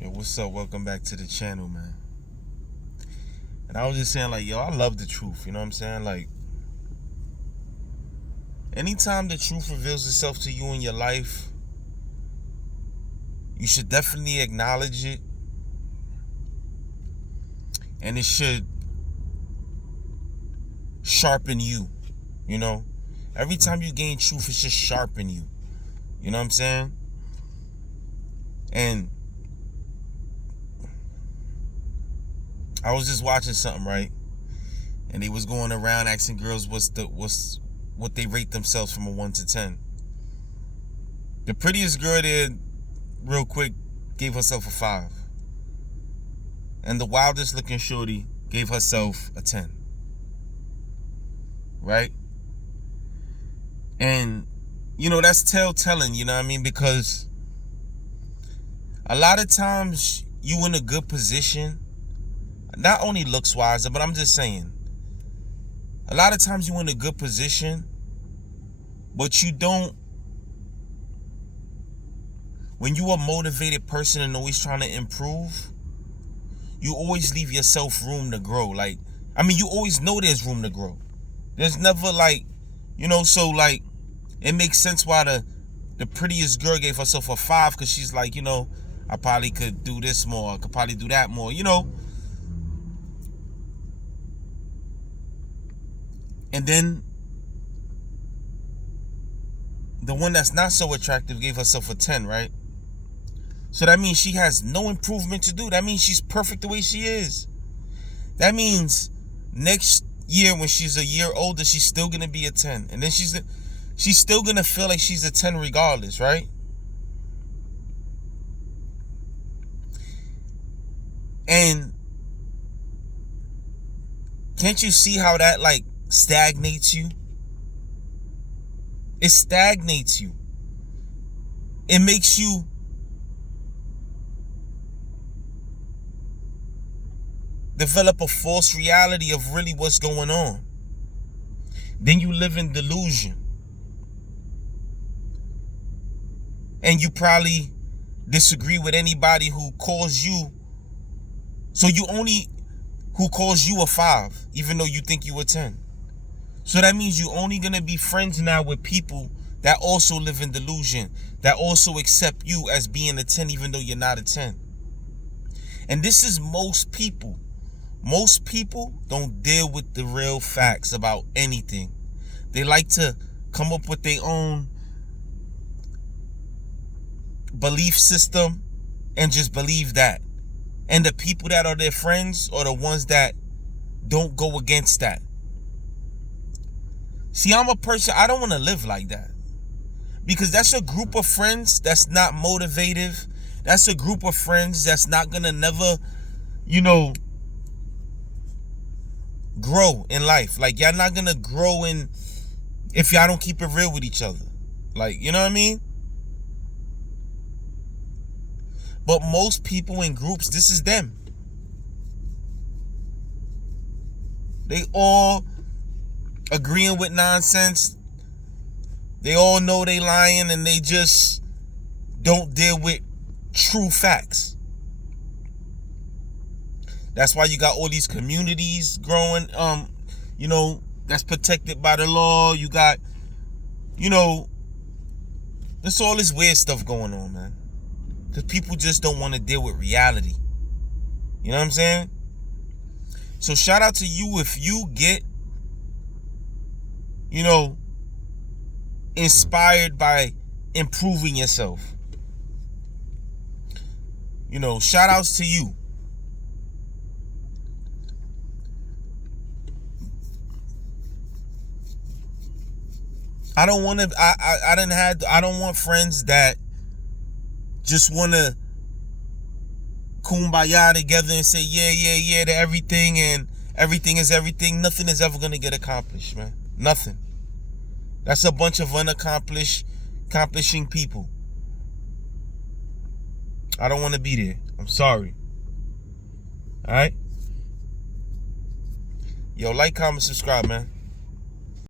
Yo, what's up? Welcome back to the channel, man. And I was just saying, like, yo, I love the truth. You know what I'm saying? Like, anytime the truth reveals itself to you in your life, you should definitely acknowledge it. And it should sharpen you, you know? Every time you gain truth, it should sharpen you. You know what I'm saying? And I was just watching something, right? And they was going around asking girls what they rate themselves from a 1 to 10. The prettiest girl there, real quick, gave herself a 5. And the wildest looking shorty gave herself a 10. Right? And, you know, that's telltale, you know what I mean? Because a lot of times you in a good position, not only looks wise, but I'm just saying, a lot of times you in a good position, but you don't, when you a motivated person and always trying to improve, you always leave yourself room to grow. Like, I mean, you always know there's room to grow. There's never like, you know, so like, it makes sense why the prettiest girl gave herself a 5, because she's like, you know, I probably could do this more, I could probably do that more, you know. And then the one that's not so attractive gave herself a 10, right? So that means she has no improvement to do. That means she's perfect the way she is. That means next year when she's a year older, she's still gonna be a 10. And then she's still gonna feel like she's a 10 regardless, right? And can't you see how that like stagnates you? It stagnates you. It makes you develop a false reality of really what's going on. Then you live in delusion. And you probably disagree with anybody who calls you. So you only who calls you a 5, even though you think you a 10. So that means you only gonna be friends now with people that also live in delusion, that also accept you as being a 10, even though you're not a 10. And this is most people. Most people don't deal with the real facts about anything. They like to come up with their own belief system and just believe that. And the people that are their friends are the ones that don't go against that. See, I'm a person, I don't want to live like that. Because that's a group of friends that's not motivative. That's a group of friends that's not going to never, you know, grow in life. Like, y'all not going to grow in if y'all don't keep it real with each other. Like, you know what I mean? But most people in groups, this is them. They all agreeing with nonsense. They all know they lying and they just don't deal with true facts. That's why you got all these communities growing, you know, that's protected by the law. You got, you know, there's all this weird stuff going on, man. Because people just don't want to deal with reality. You know what I'm saying? So shout out to you if you get, you know, inspired by improving yourself. You know, shout outs to you. I don't want to, I don't want friends that just want to kumbaya together and say, yeah to everything and everything is everything. Nothing is ever going to get accomplished, man. Nothing. That's a bunch of accomplishing people. I don't want to be there. I'm sorry. All right? Yo, like, comment, subscribe, man.